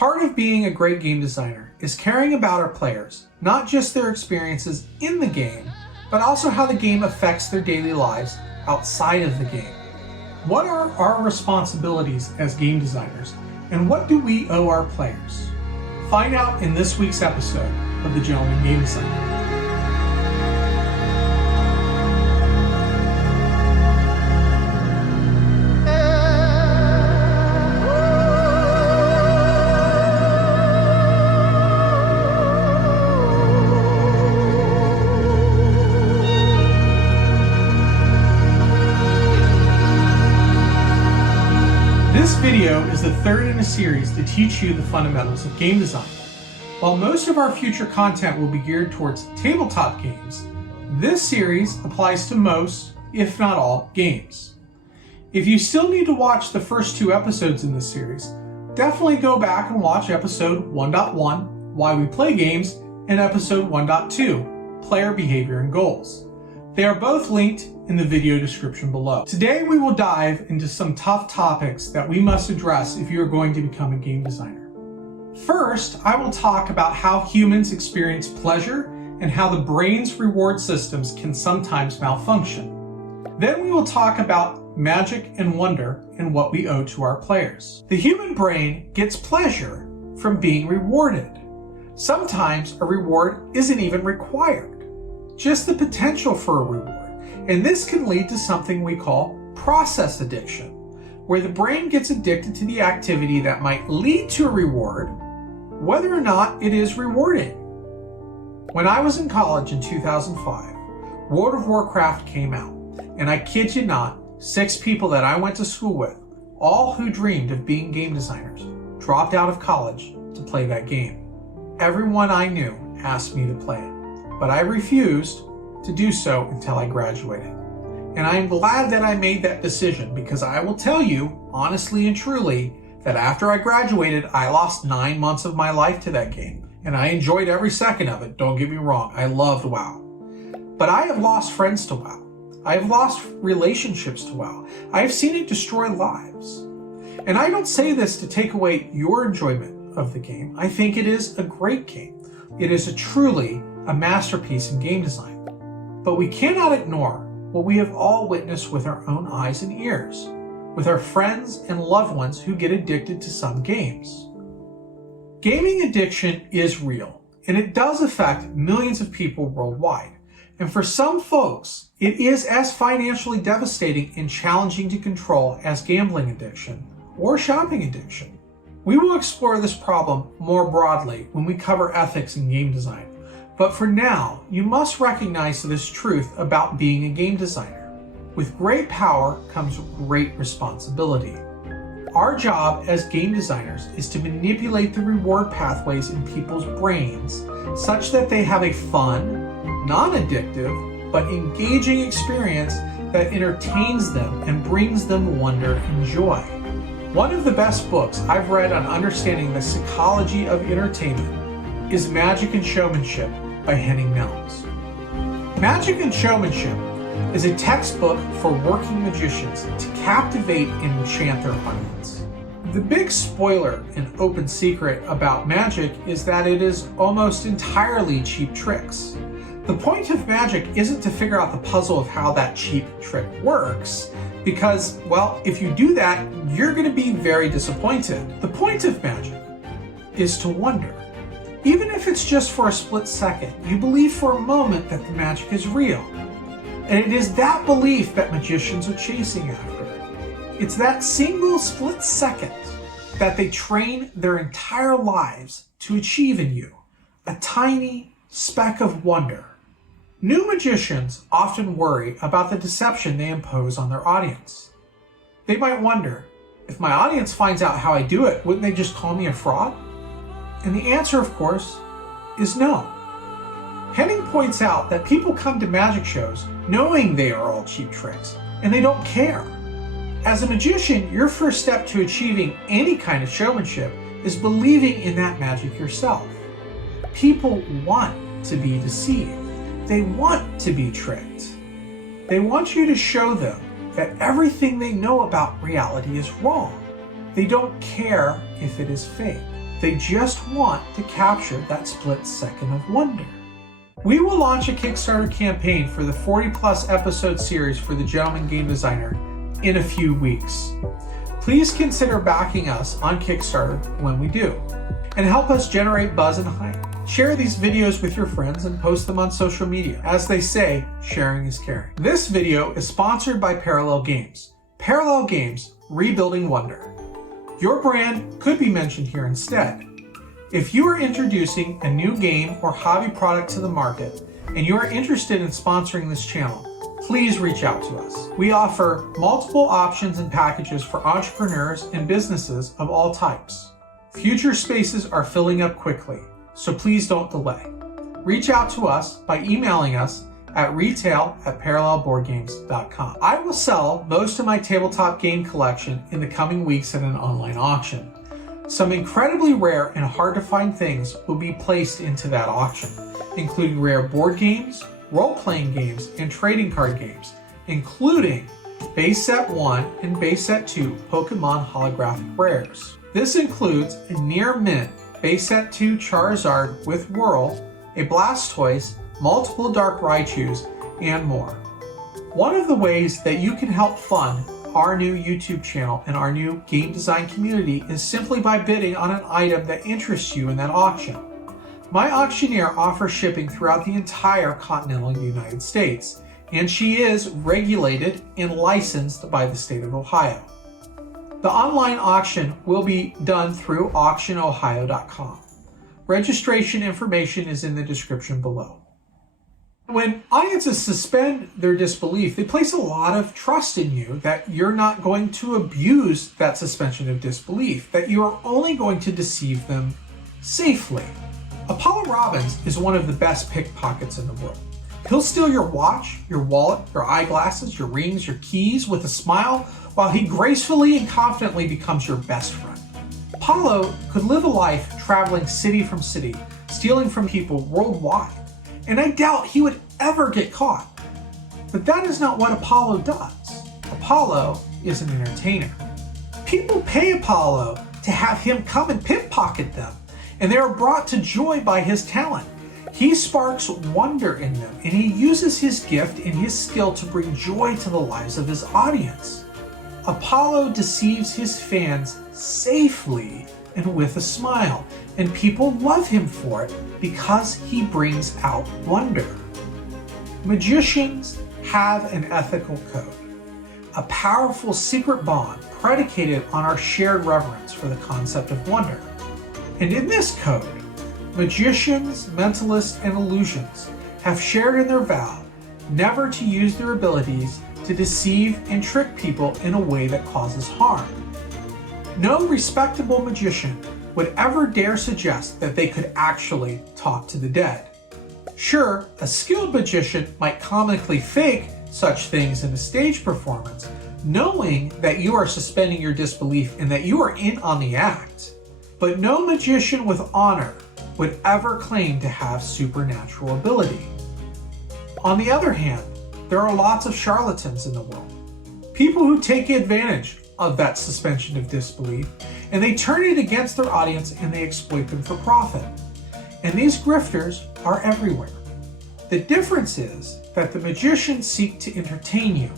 Part of being a great game designer is caring about our players, not just their experiences in the game, but also how the game affects their daily lives outside of the game. What are our responsibilities as game designers, and what do we owe our players? Find out in this week's episode of The Gentleman Game Designer. This video is the third in a series to teach you the fundamentals of game design. While most of our future content will be geared towards tabletop games, this series applies to most, if not all, games. If you still need to watch the first two episodes in this series, definitely go back and watch episode 1.1, Why We Play Games, and episode 1.2, Player Behavior and Goals. They are both linked in the video description below. Today we will dive into some tough topics that we must address if you are going to become a game designer. First, I will talk about how humans experience pleasure and how the brain's reward systems can sometimes malfunction. Then we will talk about magic and wonder and what we owe to our players. The human brain gets pleasure from being rewarded. Sometimes a reward isn't even required, just the potential for a reward. And this can lead to something we call process addiction, where the brain gets addicted to the activity that might lead to a reward, whether or not it is rewarding. When I was in college in 2005, World of Warcraft came out, and I kid you not, 6 people that I went to school with, all who dreamed of being game designers, dropped out of college to play that game. Everyone I knew asked me to play it, but I refused to do so until I graduated. And I am glad that I made that decision, because I will tell you, honestly and truly, that after I graduated, I lost 9 months of my life to that game. And I enjoyed every second of it, don't get me wrong, I loved WoW. But I have lost friends to WoW. I have lost relationships to WoW. I have seen it destroy lives. And I don't say this to take away your enjoyment of the game. I think it is a great game. It is truly a masterpiece in game design. But we cannot ignore what we have all witnessed with our own eyes and ears, with our friends and loved ones who get addicted to some games. Gaming addiction is real, and it does affect millions of people worldwide. And for some folks, it is as financially devastating and challenging to control as gambling addiction or shopping addiction. We will explore this problem more broadly when we cover ethics in game design. But for now, you must recognize this truth about being a game designer. With great power comes great responsibility. Our job as game designers is to manipulate the reward pathways in people's brains such that they have a fun, non-addictive, but engaging experience that entertains them and brings them wonder and joy. One of the best books I've read on understanding the psychology of entertainment is Magic and Showmanship by Henning Nelms. Magic and Showmanship is a textbook for working magicians to captivate and enchant their audience. The big spoiler and open secret about magic is that it is almost entirely cheap tricks. The point of magic isn't to figure out the puzzle of how that cheap trick works, because, well, if you do that, you're going to be very disappointed. The point of magic is to wonder. Even if it's just for a split second, you believe for a moment that the magic is real. And it is that belief that magicians are chasing after. It's that single split second that they train their entire lives to achieve in you. A tiny speck of wonder. New magicians often worry about the deception they impose on their audience. They might wonder, if my audience finds out how I do it, wouldn't they just call me a fraud? And the answer, of course, is no. Henning points out that people come to magic shows knowing they are all cheap tricks, and they don't care. As a magician, your first step to achieving any kind of showmanship is believing in that magic yourself. People want to be deceived. They want to be tricked. They want you to show them that everything they know about reality is wrong. They don't care if it is fake. They just want to capture that split second of wonder. We will launch a Kickstarter campaign for the 40+ episode series for The Gentleman Game Designer in a few weeks. Please consider backing us on Kickstarter when we do, and help us generate buzz and hype. Share these videos with your friends and post them on social media. As they say, sharing is caring. This video is sponsored by Parallel Games. Parallel Games, rebuilding wonder. Your brand could be mentioned here instead. If you are introducing a new game or hobby product to the market and you are interested in sponsoring this channel, please reach out to us. We offer multiple options and packages for entrepreneurs and businesses of all types. Future spaces are filling up quickly, so please don't delay. Reach out to us by emailing us at retail@parallelboardgames.com. I will sell most of my tabletop game collection in the coming weeks at an online auction. Some incredibly rare and hard to find things will be placed into that auction, including rare board games, role-playing games, and trading card games, including Base Set 1 and Base Set 2 Pokemon holographic rares. This includes a near mint Base Set 2 Charizard with Whirl, a Blastoise, multiple Dark Raichus, and more. One of the ways that you can help fund our new YouTube channel and our new game design community is simply by bidding on an item that interests you in that auction. My auctioneer offers shipping throughout the entire continental United States, and she is regulated and licensed by the state of Ohio. The online auction will be done through auctionohio.com. Registration information is in the description below. When audiences suspend their disbelief, they place a lot of trust in you that you're not going to abuse that suspension of disbelief, that you are only going to deceive them safely. Apollo Robbins is one of the best pickpockets in the world. He'll steal your watch, your wallet, your eyeglasses, your rings, your keys with a smile, while he gracefully and confidently becomes your best friend. Apollo could live a life traveling city from city, stealing from people worldwide, and I doubt he would ever get caught. But that is not what Apollo does. Apollo is an entertainer. People pay Apollo to have him come and pickpocket them, and they are brought to joy by his talent. He sparks wonder in them, and he uses his gift and his skill to bring joy to the lives of his audience. Apollo deceives his fans safely and with a smile, and people love him for it because he brings out wonder. Magicians have an ethical code, a powerful secret bond predicated on our shared reverence for the concept of wonder. And in this code, magicians, mentalists, and illusions have shared in their vow never to use their abilities to deceive and trick people in a way that causes harm. No respectable magician would ever dare suggest that they could actually talk to the dead. Sure, a skilled magician might comically fake such things in a stage performance, knowing that you are suspending your disbelief and that you are in on the act. But no magician with honor would ever claim to have supernatural ability. On the other hand, there are lots of charlatans in the world. People who take advantage of that suspension of disbelief, and they turn it against their audience and they exploit them for profit. And these grifters are everywhere. The difference is that the magicians seek to entertain you,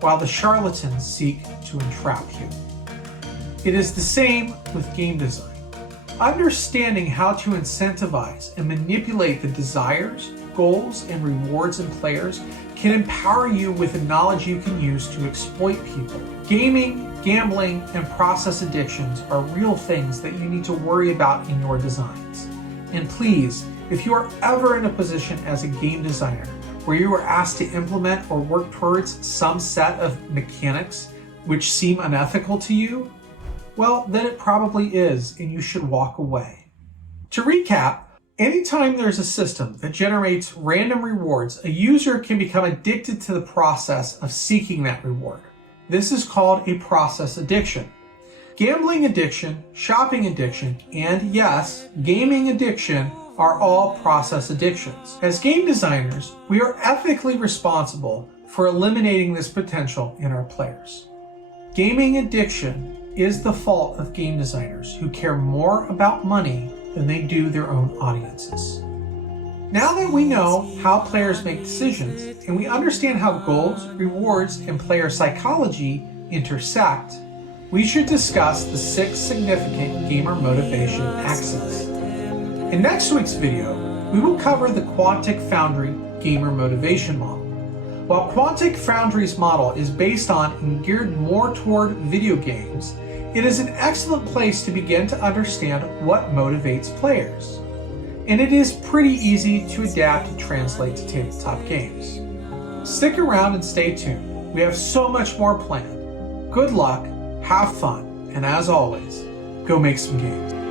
while the charlatans seek to entrap you. It is the same with game design. Understanding how to incentivize and manipulate the desires, goals, and rewards in players can empower you with the knowledge you can use to exploit people. Gaming, gambling, and process addictions are real things that you need to worry about in your designs. And please, if you are ever in a position as a game designer where you are asked to implement or work towards some set of mechanics which seem unethical to you, well, then it probably is, and you should walk away. To recap, anytime there's a system that generates random rewards, a user can become addicted to the process of seeking that reward. This is called a process addiction. Gambling addiction, shopping addiction, and yes, gaming addiction are all process addictions. As game designers, we are ethically responsible for eliminating this potential in our players. Gaming addiction is the fault of game designers who care more about money than they do their own audiences. Now that we know how players make decisions and we understand how goals, rewards, and player psychology intersect, we should discuss the 6 significant gamer motivation axes. In next week's video, we will cover the Quantic Foundry gamer motivation model. While Quantic Foundry's model is based on and geared more toward video games, it is an excellent place to begin to understand what motivates players. And it is pretty easy to adapt and translate to tabletop games. Stick around and stay tuned. We have so much more planned. Good luck, have fun, and as always, go make some games.